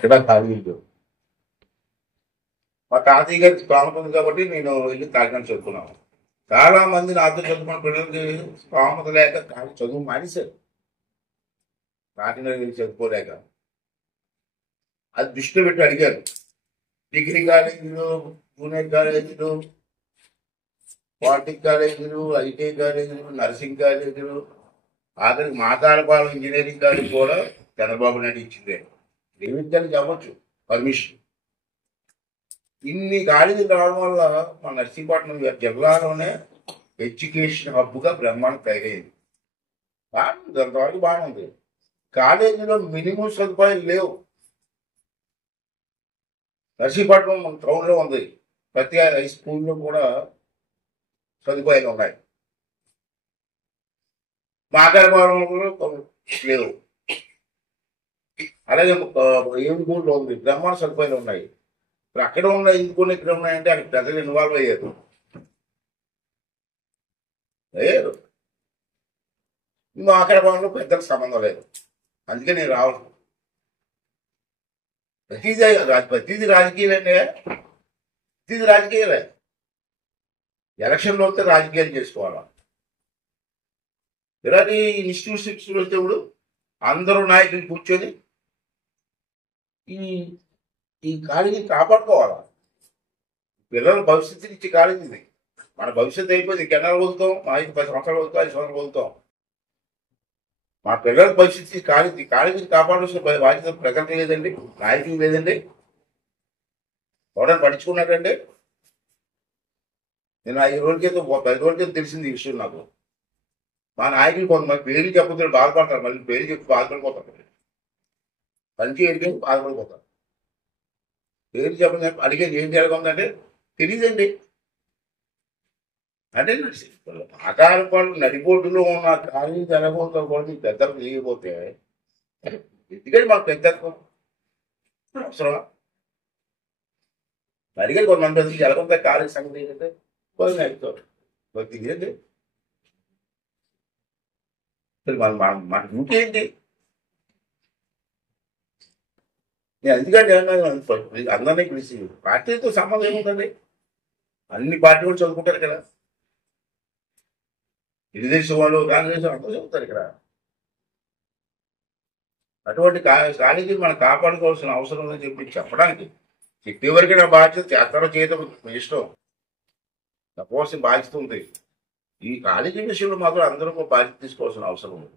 ఎక్కడా ఖాళీ లేవు. మా తాతయ్య గారికి స్తోమత ఉంది కాబట్టి నేను వెళ్ళి కాకినాడ చదువుకున్నాను. చాలా మంది నాతో చదువుకున్న పిల్లలకి స్తోమత లేక చదువు మానేశారు, కాకినాడ వెళ్ళి చదువుకోలేక. అది దృష్టిలో పెట్టి అడిగారు. డిగ్రీ కాలేజీలు, జూనియర్ కాలేజీలు, పాలిటెక్ కాలేజీలు, ఐటీఐ కాలేజీలు, నర్సింగ్ కాలేజీలు, ఆఖరికి మాతాడపాలెం ఇంజనీరింగ్ కాలేజీ కూడా చంద్రబాబు నాయుడు ఇచ్చిందే. విద్యానికి అవ్వచ్చు పర్మిషన్. ఇన్ని కాలేజీలు రావడం వల్ల మన నర్సీపట్నం జిల్లాలోనే ఎడ్యుకేషన్ హబ్గా బ్రహ్మాండం తయారైంది. బాగుంది, అంతవరకు బాగుంది. కాలేజీలో మినిమం సదుపాయాలు లేవు. నర్సీపట్నం టౌన్లో ఉంది, ప్రతి హై స్కూల్లో కూడా సదుపాయాలు ఉన్నాయి. మాకాడపాలెంలో లేవు. అలాగే ఏనుగూరులో ఉంది, బ్రహ్మాండ సదుపాయాలు ఉన్నాయి. ఇప్పుడు అక్కడ ఉన్నాయి, ఇంకొన్ని ఇక్కడ ఉన్నాయంటే అక్కడ ప్రజలు ఇన్వాల్వ్ అయ్యారు. లేదు, మాకాడపాలెంలో పెద్దలకు సంబంధం లేదు, అందుకే నేను రావాలి. ప్రతిదీ రాజకీయాలంటే ప్రతిదీ రాజకీయాలే. ఎలక్షన్లో వస్తే రాజకీయాలు చేసుకోవాలా. ఇలాంటి ఇన్స్టిట్యూషన్స్ వచ్చేప్పుడు అందరూ నాయకులు కూర్చొని ఈ కాలేజీని కాపాడుకోవాలా. పిల్లల భవిష్యత్తుని ఇచ్చే కాలేజీ ఇది. మన భవిష్యత్తు అయిపోయింది, కెనాలు వదులుతాం, మా 10 సంవత్సరాలు వదులుతాం, 5 సంవత్సరాలు వదులుతాం. మా పిల్లల భవిష్యత్తు కాలేజీని కాపాడాల్సిన బాధ్యత ప్రజలకు లేదండి, నాయకులు లేదండి. ఎవరైనా పట్టించుకున్నారండి? నేను 5 రోజుల క్రితం 10 రోజుల క్రితం తెలిసింది ఈ విషయం నాకు. మా నాయకులు కొంతమంది పేర్లు చెప్పకపోతే బాధపడతారు, మళ్ళీ పేర్లు చెప్పి బాధపడిపోతారు, పంచి ఎడిగి బాధపడిపోతారు. పేరు చెప్పని అడిగేది ఏం జరగందంటే తెలియదండి. అంటే ఆధారపడి నడిబొడ్డులో ఉన్న కాలేజీ జరగకుండా కూడా మీకు పెద్దలు తెలియకపోతే ఎందుకంటే మాకు పెద్దత్వం అవసరమా? అడిగేది కొంతమంది పెద్దలు జరగకుండా కాలేజీ సంగతి ఏంటంటే కొన్ని అడుగుతారు, తెలియదండి. మన డ్యూటీ ఏంటి? నేను ఎందుకంటే అందరినీ పిలిచి పార్టీతో సంబంధం ఏముందండి? అన్ని పార్టీ వాళ్ళు చదువుకుంటారు కదా, తెలుగుదేశం వాళ్ళు, కాంగ్రెస్ అందరూ చదువుతారు ఇక్కడ. అటువంటి కాలేజీని మనం కాపాడుకోవాల్సిన అవసరం ఉందని చెప్పి చెప్పడానికి, చెప్పేవరకు నా బాధ్యత చేస్తారో చేయడం మీ ఇష్టం, తప్పవలసిన బాధ్యత ఉంది. ఈ కాలేజీ విషయంలో మాత్రం అందరూ బాధ్యత తీసుకోవాల్సిన అవసరం ఉంది.